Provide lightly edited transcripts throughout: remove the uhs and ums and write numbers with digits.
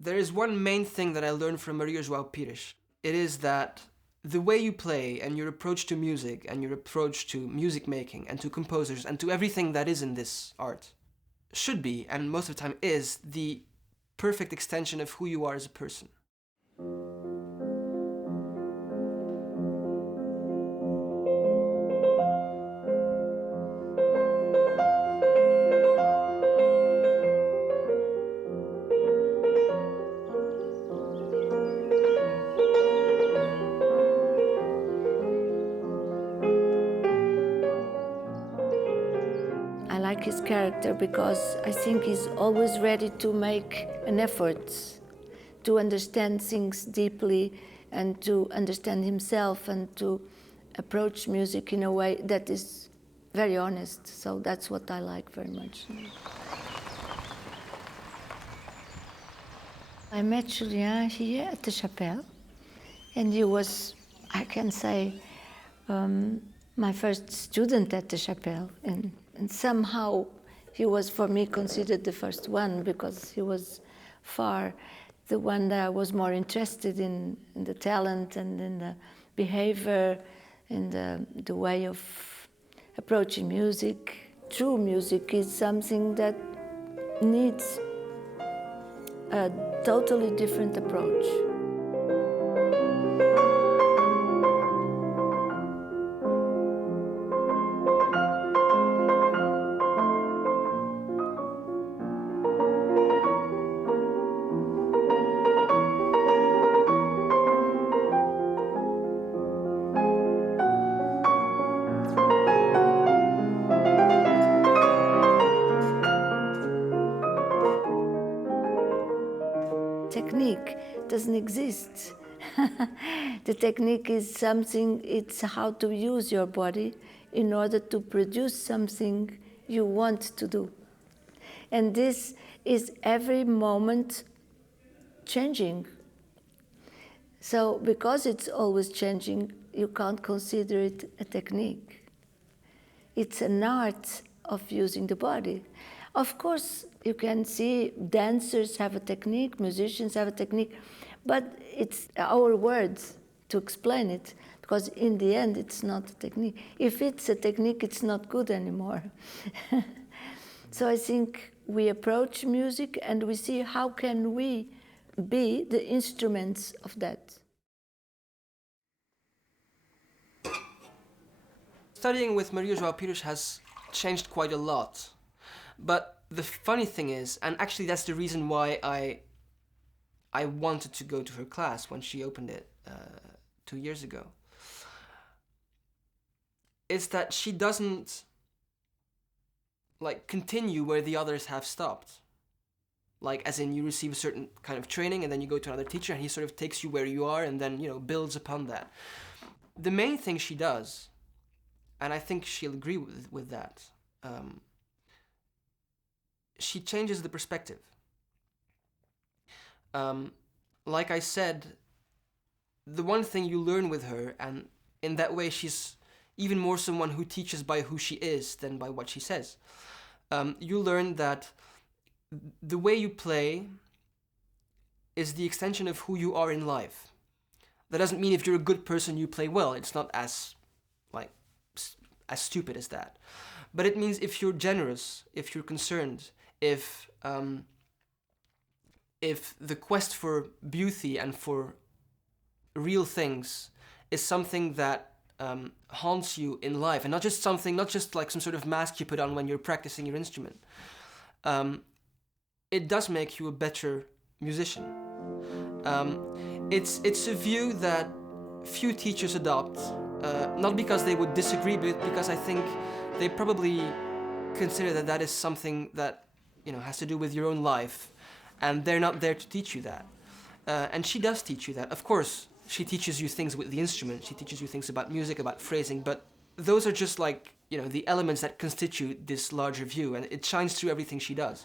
There is one main thing that I learned from Maria João Pires. It is that the way you play and your approach to music and your approach to music making and to composers and to everything that is in this art should be, and most of the time is, the perfect extension of who you are as a person. I like his character because I think he's always ready to make an effort to understand things deeply and to understand himself and to approach music in a way that is very honest. So that's what I like very much. I met Julian here at the Chapelle, and he was, I can say, my first student at the Chapelle. And somehow he was, for me, considered the first one because he was far the one that I was more interested in the talent and in the behavior and the way of approaching music. True music is something that needs a totally different approach. Technique doesn't exist. The technique is something, it's how to use your body in order to produce something you want to do. And this is every moment changing. So because it's always changing, you can't consider it a technique. It's an art of using the body. Of course, you can see dancers have a technique, musicians have a technique, but it's our words to explain it, because in the end, it's not a technique. If it's a technique, it's not good anymore. So I think we approach music and we see how can we be the instruments of that. Studying with Maria João Pires has changed quite a lot. But the funny thing is, and actually that's the reason why I wanted to go to her class when she opened it 2 years ago, is that she doesn't continue where the others have stopped. Like, as in, you receive a certain kind of training and then you go to another teacher and he sort of takes you where you are and then, builds upon that. The main thing she does, and I think she'll agree with that, she changes the perspective. Like I said, the one thing you learn with her, and in that way she's even more someone who teaches by who she is than by what she says. You learn that the way you play is the extension of who you are in life. That doesn't mean if you're a good person you play well. It's not as stupid as that. But it means if you're generous, if you're concerned, if the quest for beauty and for real things is something that haunts you in life, and not just like some sort of mask you put on when you're practicing your instrument, it does make you a better musician. It's a view that few teachers adopt, not because they would disagree, but because I think they probably consider that that is something that has to do with your own life, and they're not there to teach you that. And she does teach you that. Of course, she teaches you things with the instrument. She teaches you things about music, about phrasing, but those are just the elements that constitute this larger view, and it shines through everything she does.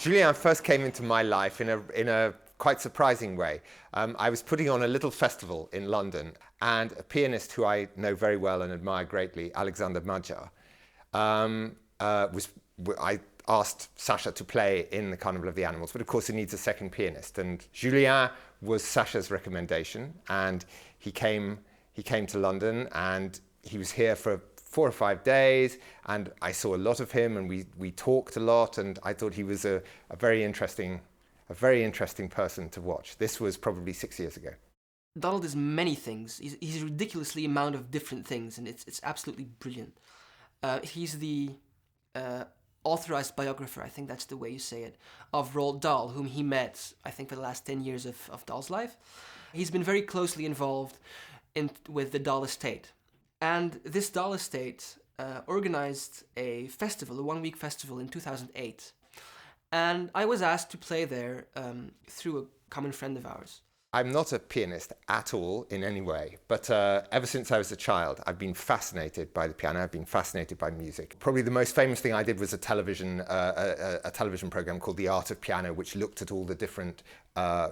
Julian first came into my life in a quite surprising way. I was putting on a little festival in London, and a pianist who I know very well and admire greatly, Alexander Magyar, I asked Sacha to play in the Carnival of the Animals, but of course it needs a second pianist. And Julian was Sacha's recommendation, and he came to London, and he was here for 4 or 5 days, and I saw a lot of him, and we talked a lot, and I thought he was a very interesting person to watch. This was probably 6 years ago. Donald is many things. He's a ridiculously amount of different things, and it's absolutely brilliant. He's the authorized biographer, I think that's the way you say it, of Roald Dahl, whom he met, I think, for the last 10 years of Dahl's life. He's been very closely involved with the Dahl estate. And this Dahl estate organized a festival, a one-week festival in 2008. And I was asked to play there through a common friend of ours. I'm not a pianist at all in any way, but ever since I was a child, I've been fascinated by the piano. I've been fascinated by music. Probably the most famous thing I did was a television program called The Art of Piano, which looked at all the different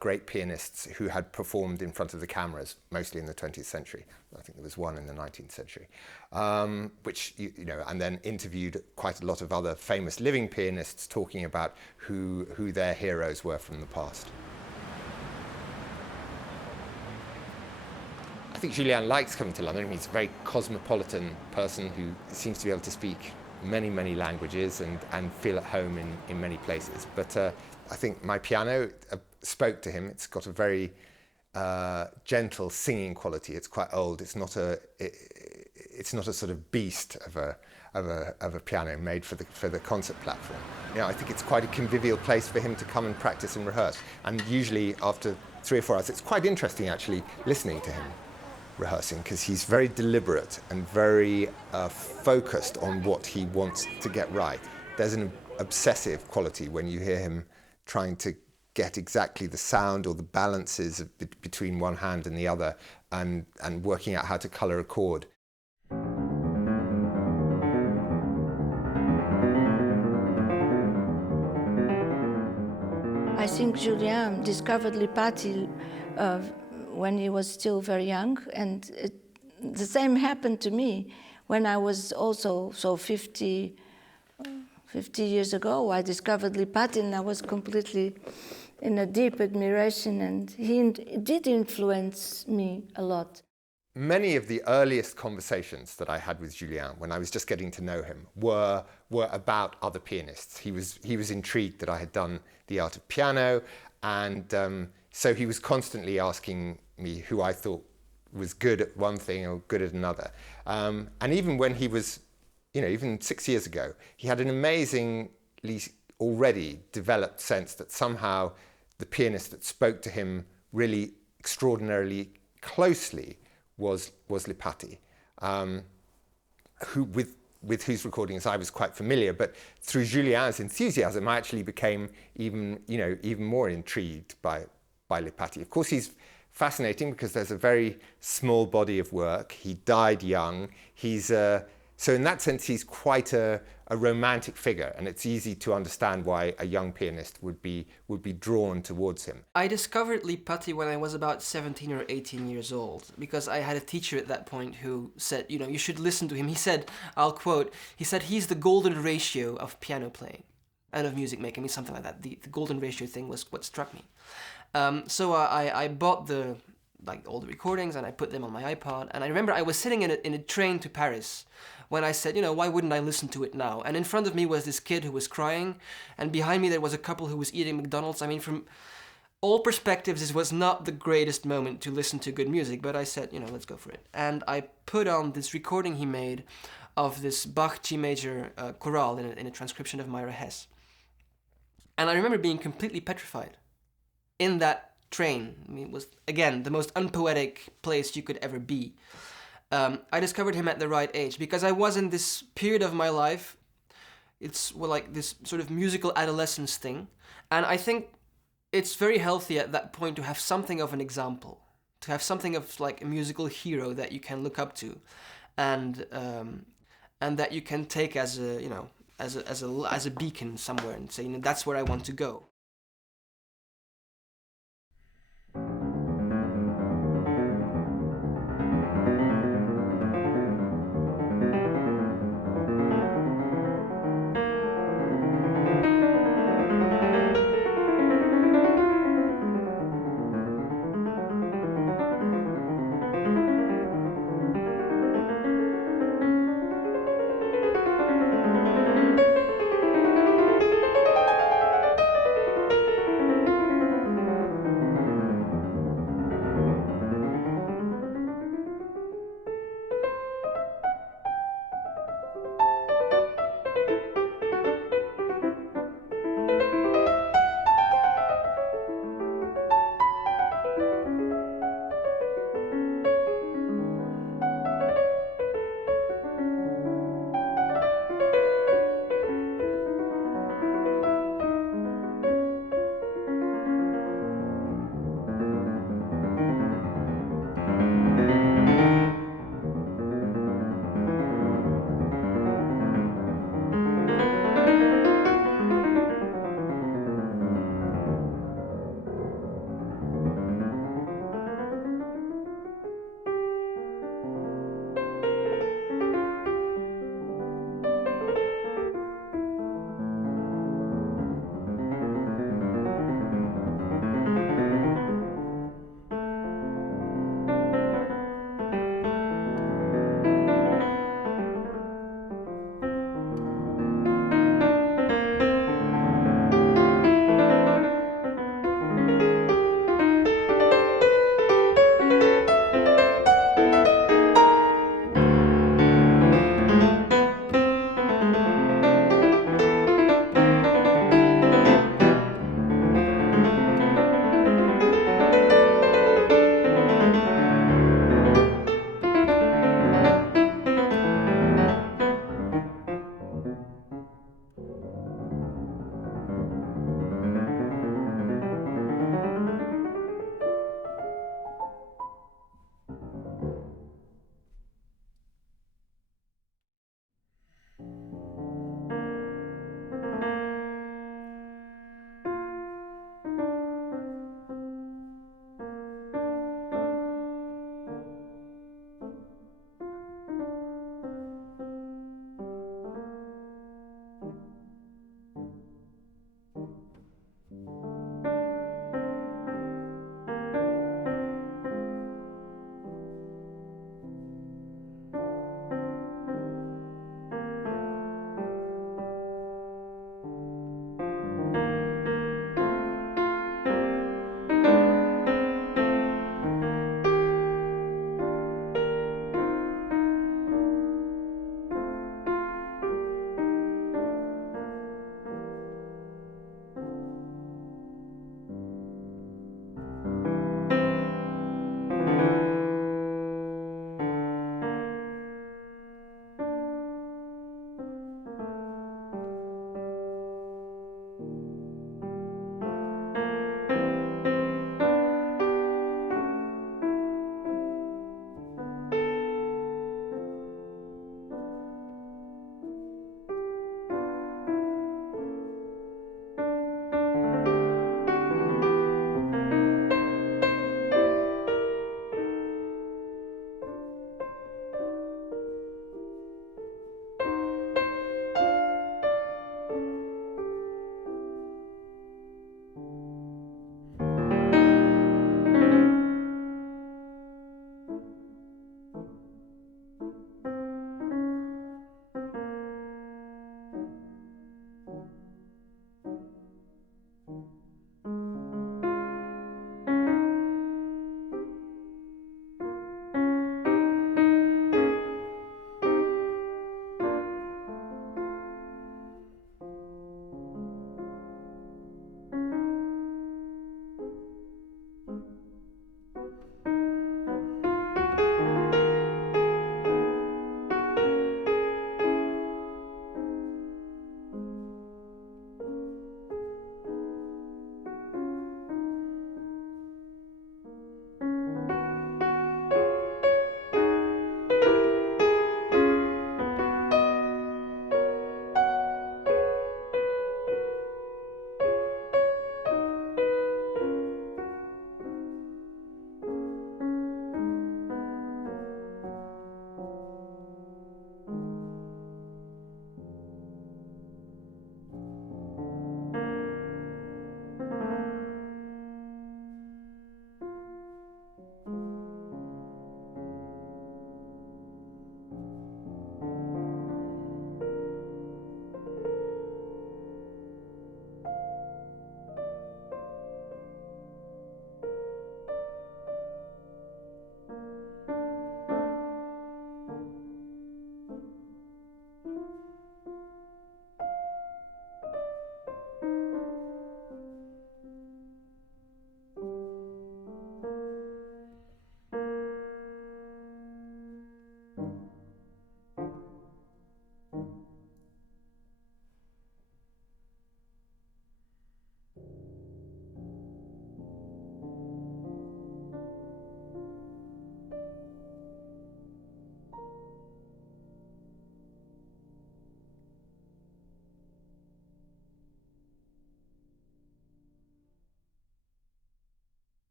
great pianists who had performed in front of the cameras, mostly in the 20th century. I think there was one in the 19th century, which, and then interviewed quite a lot of other famous living pianists talking about who their heroes were from the past. I think Julian likes coming to London. He's a very cosmopolitan person who seems to be able to speak many, many languages and feel at home in many places. But I think my piano spoke to him. It's got a very gentle singing quality. It's quite old. It's not a sort of beast of a piano made for the concert platform. I think it's quite a convivial place for him to come and practice and rehearse. And usually after 3 or 4 hours, it's quite interesting actually listening to him rehearsing, because he's very deliberate and very focused on what he wants to get right. There's an obsessive quality when you hear him trying to get exactly the sound or the balances between one hand and the other, and working out how to colour a chord. I think Julian discovered Lipatti when he was still very young, and the same happened to me when I was also 50 years ago. I discovered Lipatti, and I was completely in a deep admiration, and he did influence me a lot. Many of the earliest conversations that I had with Julian when I was just getting to know him were about other pianists. He was intrigued that I had done The Art of Piano, and so he was constantly asking me who I thought was good at one thing or good at another. And even when he was, even 6 years ago, he had an amazingly already developed sense that somehow the pianist that spoke to him really extraordinarily closely was Lipatti, with whose recordings I was quite familiar. But through Julian's enthusiasm, I actually became even more intrigued by Lipatti. Of course, he's fascinating because there's a very small body of work. He died young. So in that sense, he's quite a romantic figure, and it's easy to understand why a young pianist would be drawn towards him. I discovered Lipatti when I was about 17 or 18 years old, because I had a teacher at that point who said, you should listen to him. He said, I'll quote, he said, he's the golden ratio of piano playing and of music making, something like that. The golden ratio thing was what struck me. So I bought all the recordings, and I put them on my iPod. And I remember I was sitting in a train to Paris when I said, why wouldn't I listen to it now? And in front of me was this kid who was crying, and behind me there was a couple who was eating McDonald's. I mean, from all perspectives, this was not the greatest moment to listen to good music, but I said, let's go for it. And I put on this recording he made of this Bach G major chorale in a transcription of Myra Hess. And I remember being completely petrified in that train. I mean, it was, again, the most unpoetic place you could ever be. I discovered him at the right age, because I was in this period of my life, it's like this sort of musical adolescence thing, and I think it's very healthy at that point to have something of an example, to have something of like a musical hero that you can look up to, and that you can take as as a beacon somewhere and say, that's where I want to go.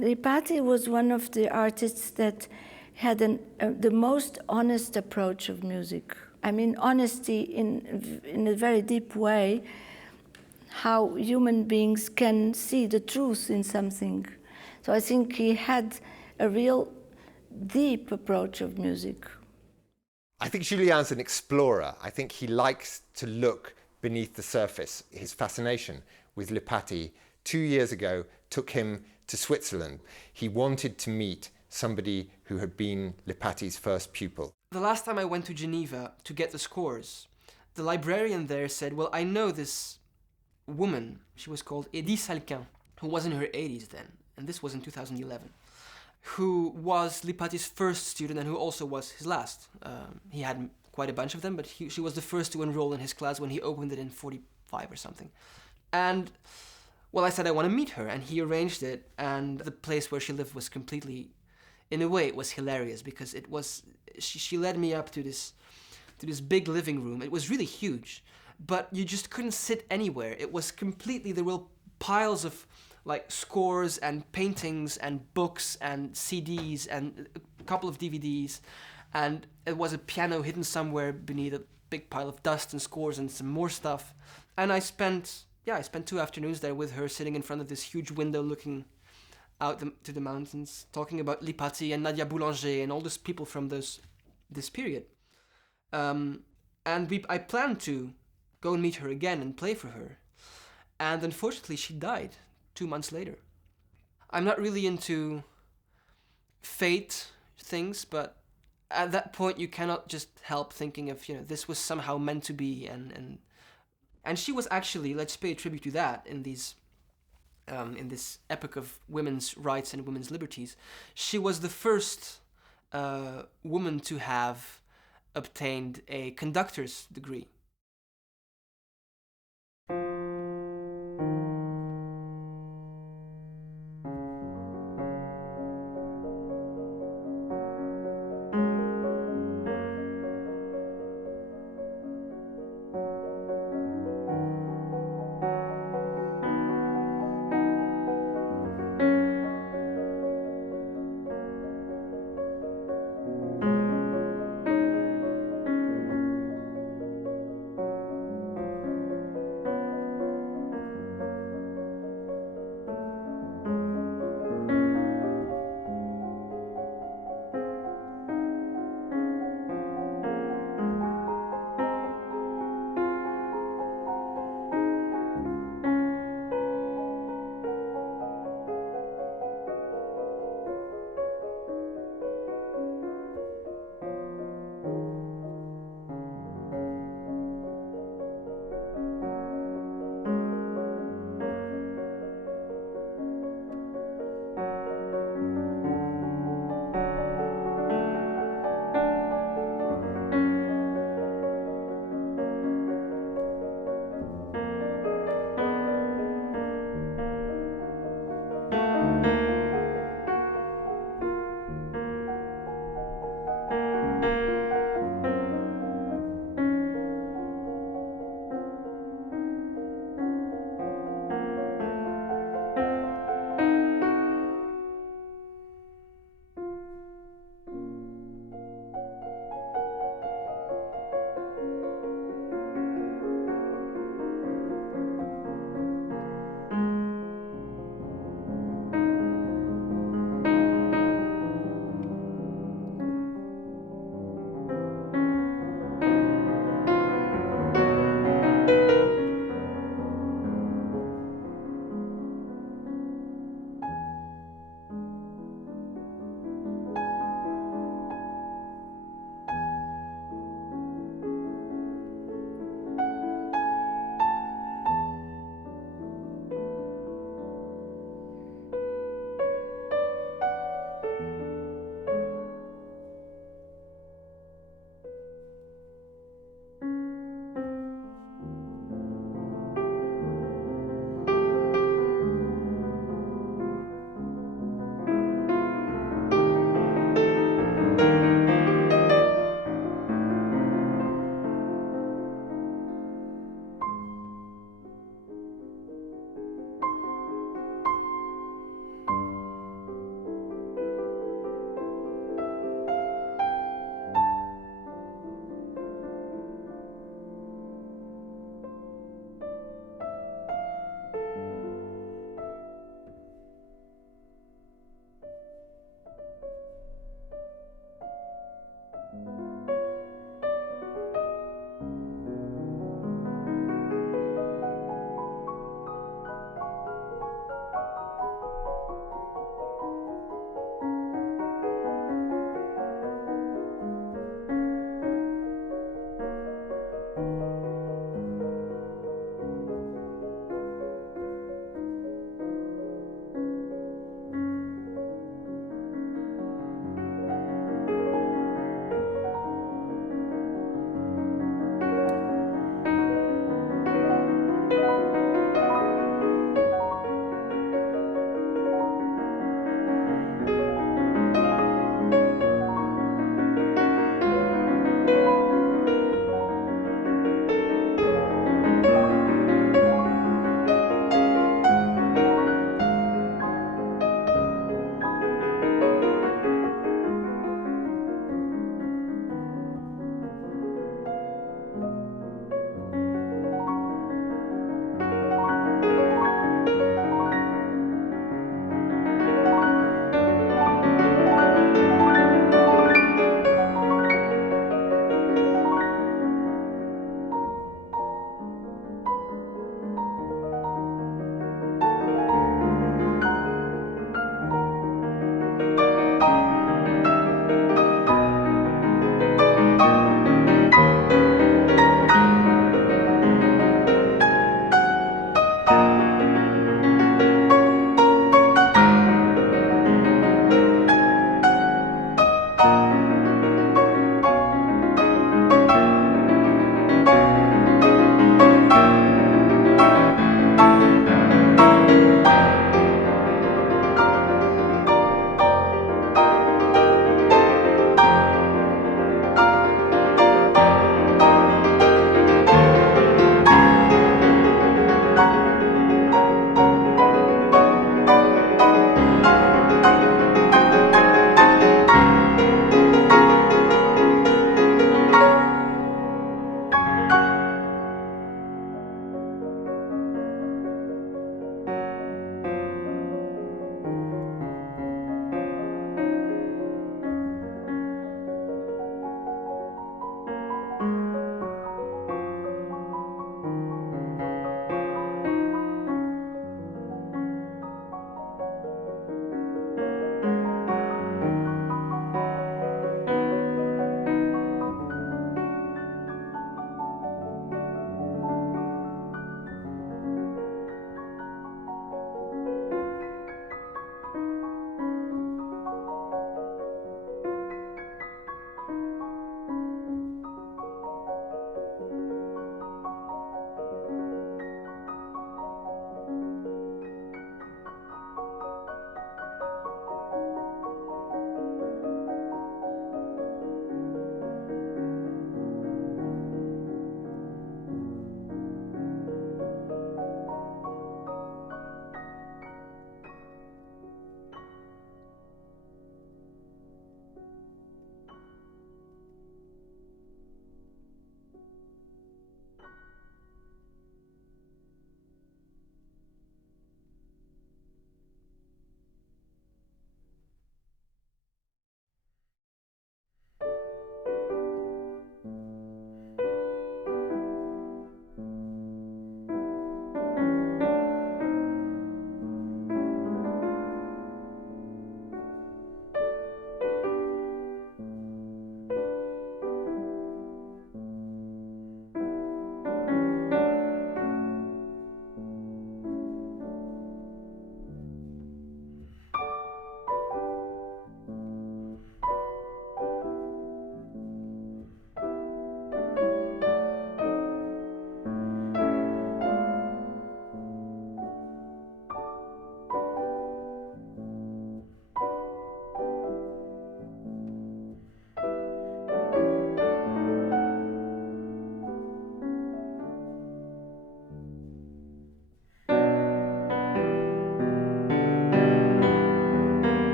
Lipatti was one of the artists that had the most honest approach of music. I mean, honesty in a very deep way, how human beings can see the truth in something. So I think he had a real deep approach of music. I think Julian's an explorer. I think he likes to look beneath the surface. His fascination with Lipatti 2 years ago took him to Switzerland. He wanted to meet somebody who had been Lipatti's first pupil. The last time I went to Geneva to get the scores, the librarian there said, well, I know this woman, she was called Edith Salquin, who was in her 80s then, and this was in 2011, who was Lipatti's first student and who also was his last. He had quite a bunch of them, but she was the first to enroll in his class when he opened it in 45 or something. And, well, I said I want to meet her, and he arranged it, and the place where she lived was completely, in a way, it was hilarious, because it was, she led me up to this big living room. It was really huge, but you just couldn't sit anywhere. It was completely, there were piles of like scores and paintings and books and CDs and a couple of DVDs, and it was a piano hidden somewhere beneath a big pile of dust and scores and some more stuff. And I spent 2 afternoons there with her, sitting in front of this huge window looking out to the mountains, talking about Lipatti and Nadia Boulanger and all these people from this period. And I planned to go and meet her again and play for her. And unfortunately, she died 2 months later. I'm not really into fate things, but at that point you cannot just help thinking of, this was somehow meant to be, and she was actually, let's pay a tribute to that in this epoch of women's rights and women's liberties. She was the first woman to have obtained a conductor's degree.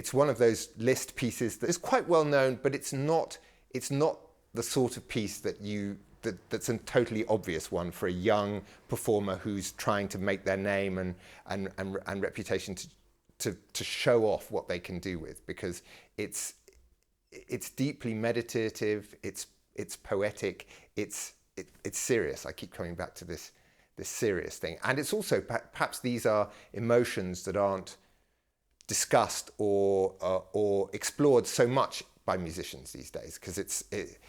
It's one of those Liszt pieces that is quite well known, but it's not the sort of piece that you that's a totally obvious one for a young performer who's trying to make their name and reputation to show off what they can do with, because it's deeply meditative, it's poetic, it's serious. I keep coming back to this serious thing, and it's also perhaps these are emotions that aren't discussed or explored so much by musicians these days, because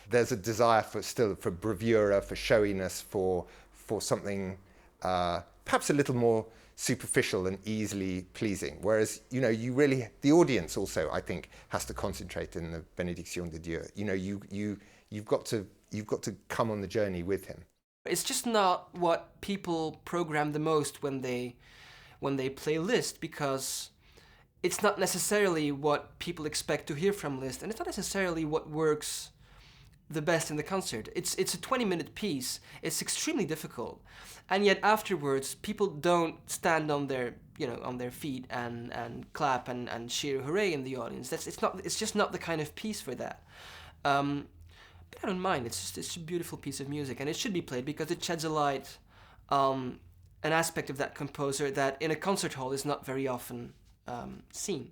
there's a desire for bravura, for showiness, for something perhaps a little more superficial and easily pleasing. Whereas, the audience also, I think, has to concentrate in the Bénédiction de Dieu. You've got to come on the journey with him. It's just not what people program the most when they play Liszt, because it's not necessarily what people expect to hear from Liszt, and it's not necessarily what works the best in the concert. It's a 20-minute piece. It's extremely difficult, and yet afterwards, people don't stand on their feet and clap and cheer hooray in the audience. It's just not the kind of piece for that. But I don't mind. It's a beautiful piece of music, and it should be played because it sheds a light on an aspect of that composer that in a concert hall is not very often seen.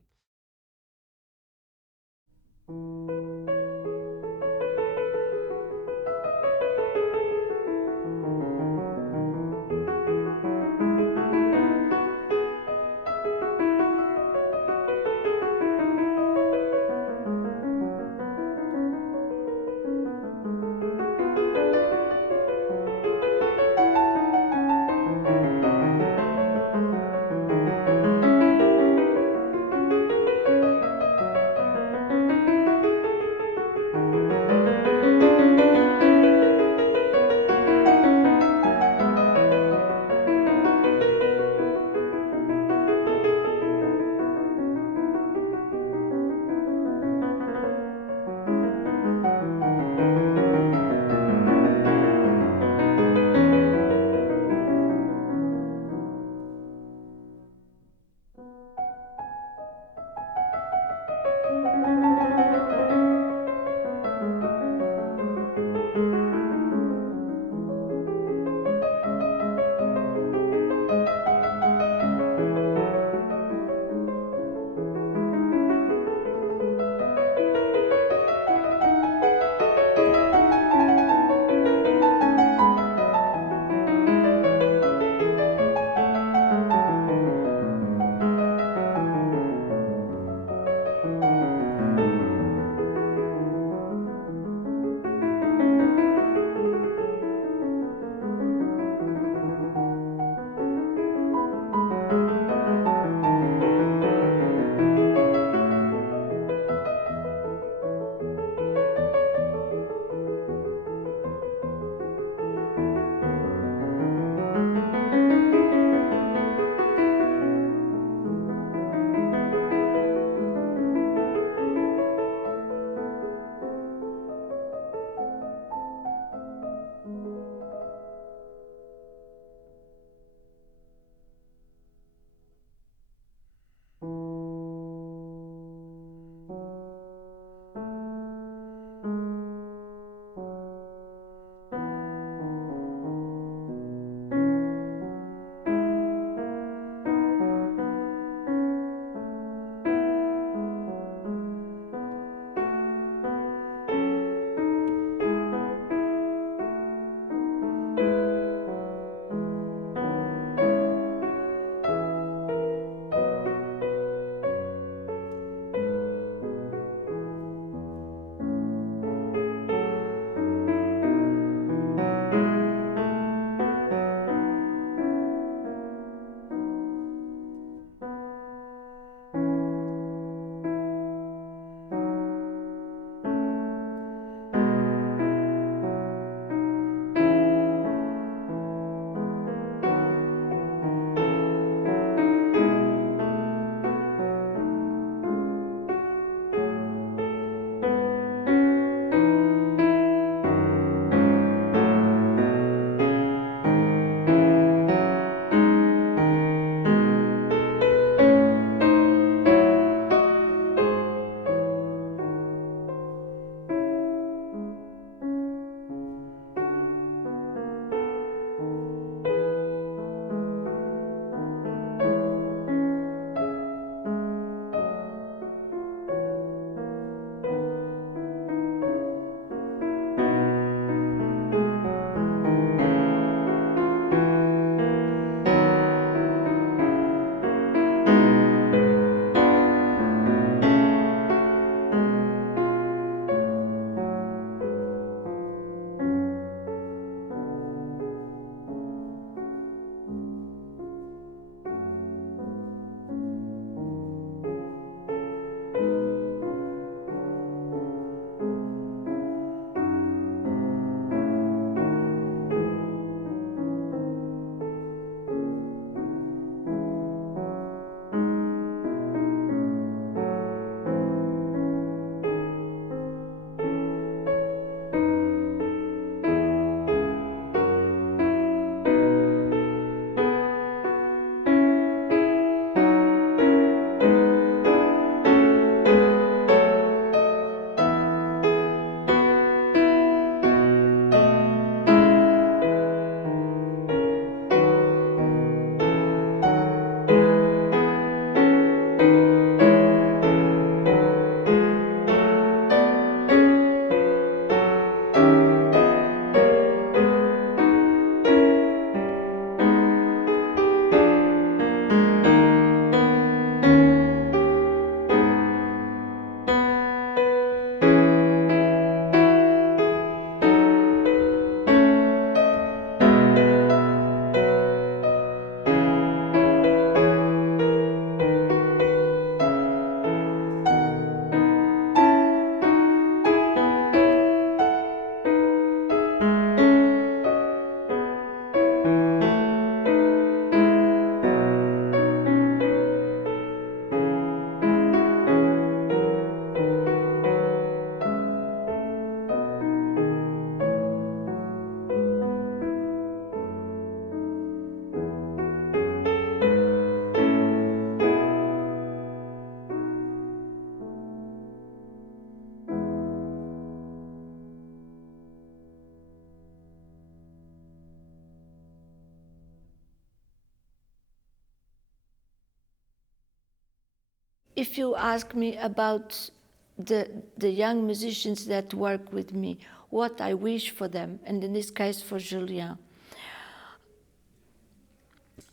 if you ask me about the young musicians that work with me, what I wish for them, and in this case for Julian,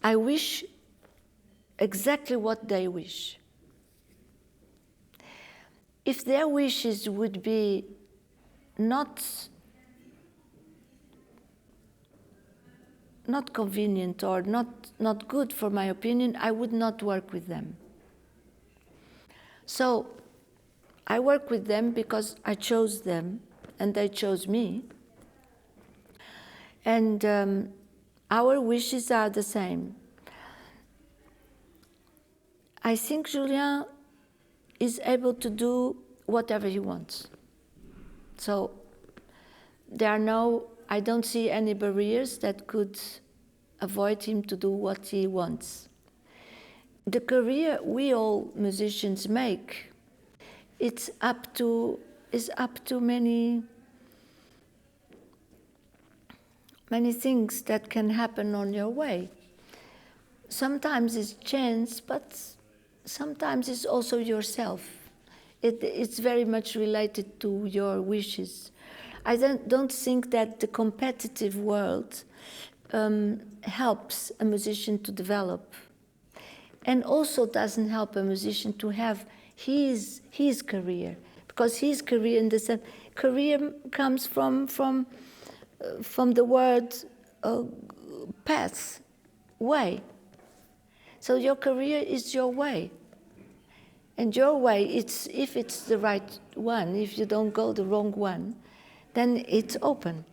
I wish exactly what they wish. If their wishes would be not convenient or not good for my opinion, I would not work with them. So I work with them because I chose them and they chose me. And our wishes are the same. I think Julian is able to do whatever he wants. So I don't see any barriers that could avoid him to do what he wants. The career we all musicians make, is up to many things that can happen on your way. Sometimes it's chance, but sometimes it's also yourself. It's very much related to your wishes. I don't think that the competitive world helps a musician to develop, and also doesn't help a musician to have his career, because his career in the sense, career comes from the word path, way. So your career is your way. And your way, if it's the right one, if you don't go the wrong one, then it's open.